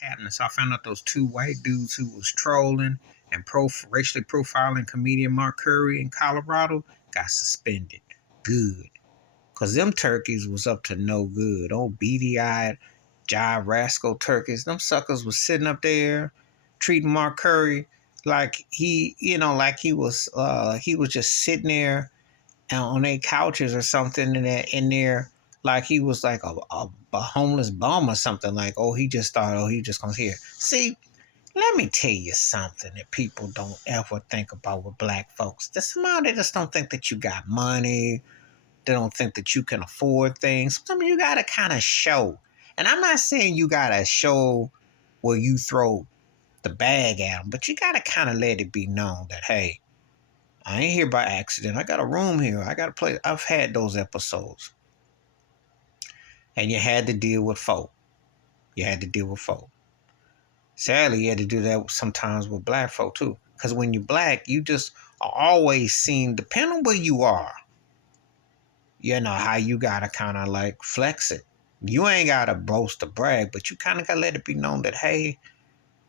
happening. So I found out those two white dudes who was trolling and racially profiling comedian Mark Curry in Colorado got suspended. Good. Because them turkeys was up to no good. Old beady-eyed Jive Rascal turkeys. Them suckers was sitting up there treating Mark Curry like like he was just sitting there on their couches or something in there like he was like a homeless bum or something. Like, oh, he just thought, oh, he just comes here. See, let me tell you something that people don't ever think about with black folks. There's somehow they just don't think that you got money. They don't think that you can afford things. Sometimes you gotta kind of show. And I'm not saying you gotta show where you throw the bag at them, but you gotta kind of let it be known that, hey, I ain't here by accident. I got a room here. I got a place. I've had those episodes. And you had to deal with folk. You had to deal with folk. Sadly, you had to do that sometimes with black folk too. Because when you're black, you just are always seen, depending on where you are, you know, how you got to kind of like flex it. You ain't got to boast or brag, but you kind of got to let it be known that, hey,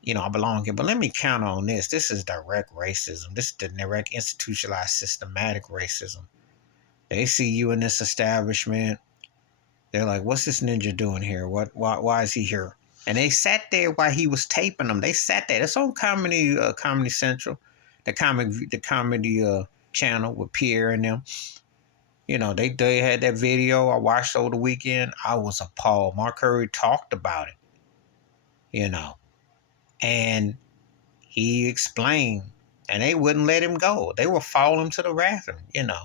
you know, I belong here. But let me counter on this. This is direct racism. This is the direct institutionalized systematic racism. They see you in this establishment. They're like, what's this ninja doing here? Why is he here? And they sat there while he was taping them. They sat there. That's on Comedy Central, the comedy channel with Pierre and them. You know, they had that video I watched over the weekend. I was appalled. Mark Curry talked about it, you know, and he explained, and they wouldn't let him go. They were following him to the bathroom, you know.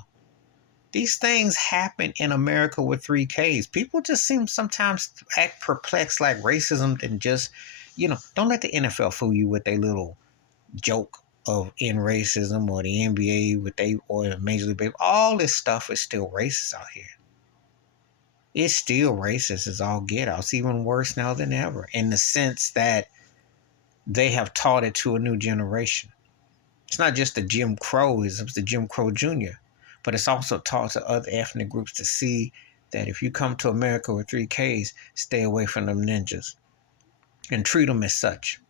These things happen in America with 3Ks. People just seem sometimes to act perplexed like racism and just, you know, don't let the NFL fool you with their little joke of in racism or the NBA with or the Major League Baseball. All this stuff is still racist out here. It's still racist as all get out. It's even worse now than ever in the sense that they have taught it to a new generation. It's not just the Jim Crow, it's the Jim Crow Jr., but it's also taught to other ethnic groups to see that if you come to America with 3Ks, stay away from them ninjas and treat them as such.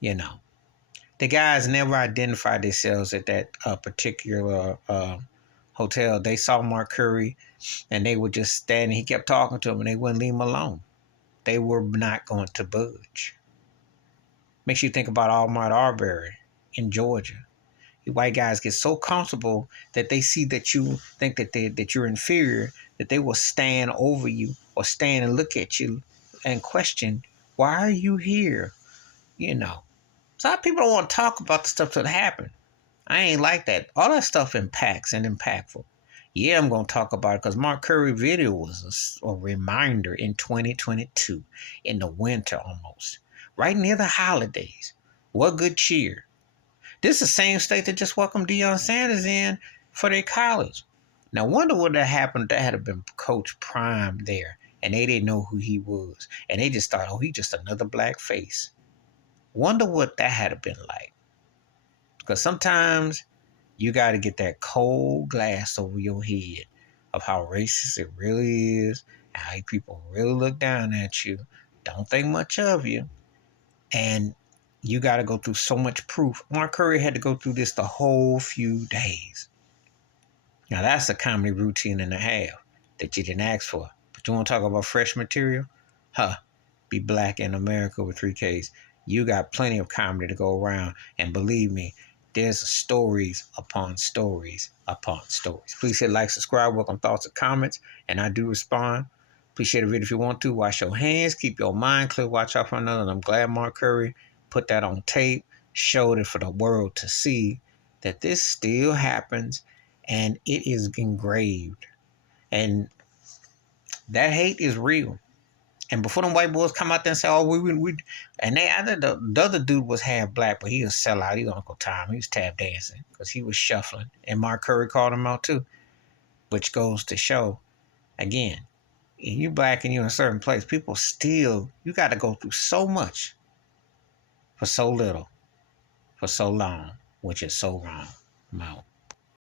You know, the guys never identified themselves at that particular hotel. They saw Mark Curry and they would just stand. He kept talking to them and they wouldn't leave him alone. They were not going to budge. Makes you think about Ahmaud Arbery in Georgia. The white guys get so comfortable that they see that you think that you're inferior, that they will stand over you or stand and look at you and question, why are you here? You know. So a lot of people don't want to talk about the stuff that happened. I ain't like that. All that stuff impacts and impactful. Yeah, I'm going to talk about it because Mark Curry video was a reminder in 2022, in the winter almost, right near the holidays. What good cheer. This is the same state that just welcomed Deion Sanders in for their college. Now, wonder what that happened. That had been Coach Prime there, and they didn't know who he was. And they just thought, oh, he's just another black face. Wonder what that had been like. Because sometimes you got to get that cold glass over your head of how racist it really is, and how people really look down at you, don't think much of you, and you got to go through so much proof. Mark Curry had to go through this the whole few days. Now, that's a comedy routine and a half that you didn't ask for. But you want to talk about fresh material? Be black in America with 3Ks. You got plenty of comedy to go around. And believe me, there's stories upon stories upon stories. Please hit like, subscribe, welcome thoughts and comments. And I do respond. Please share the video if you want to. Wash your hands. Keep your mind clear. Watch out for another. And I'm glad Mark Curry put that on tape, showed it for the world to see that this still happens and it is engraved. And that hate is real. And before them white boys come out there and say, oh, we and the other dude was half black, but he was sellout. He was Uncle Tom. He was tap dancing because he was shuffling. And Mark Curry called him out too, which goes to show, again, if you black and you're in a certain place, people still, you got to go through so much for so little, for so long, which is so wrong. I'm out.